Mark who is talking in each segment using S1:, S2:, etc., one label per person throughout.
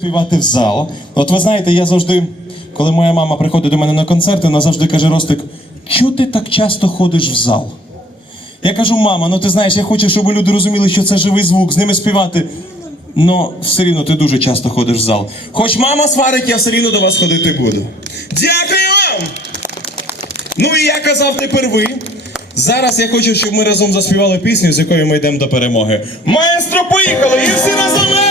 S1: співати в зал. От ви знаєте, я завжди, коли моя мама приходить до мене на концерти, вона завжди каже: Ростик, чого ти так часто ходиш в зал? Я кажу, мама, ну ти знаєш, я хочу, щоб люди розуміли, що це живий звук, з ними співати. Ну, все рівно ти дуже часто ходиш в зал. Хоч мама сварить, я все рівно до вас ходити буду. Дякую вам! Ну і я казав тепер ви. Зараз я хочу, щоб ми разом заспівали пісню, з якою ми йдемо до перемоги. Маестро, поїхали! І всі разом!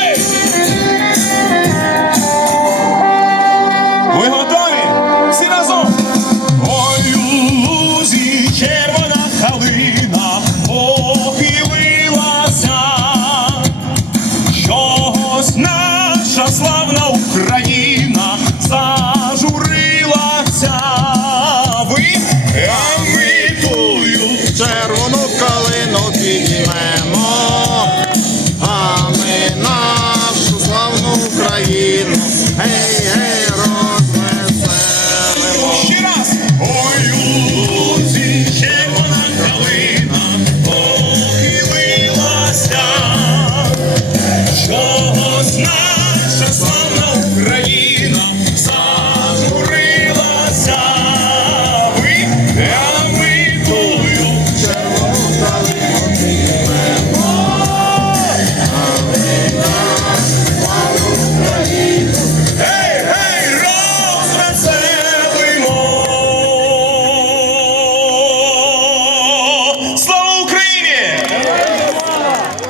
S1: Hey.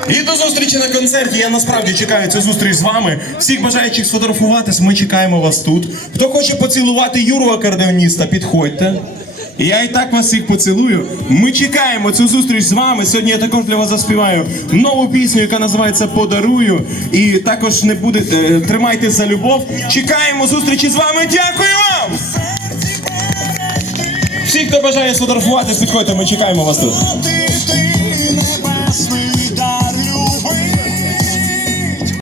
S1: І до зустрічі на концерті. Я насправді чекаю цю зустріч з вами. Всіх бажаючих сфотографуватись, ми чекаємо вас тут. Хто хоче поцілувати Юру акордеоніста, підходьте. Я і так вас всіх поцілую. Ми чекаємо цю зустріч з вами. Сьогодні я також для вас заспіваю нову пісню, яка називається Подарую. І також не буде е, тримайте за любов. Чекаємо зустрічі з вами. Дякую вам! Всі, хто бажає сфотографуватись, підходьте, ми чекаємо вас тут.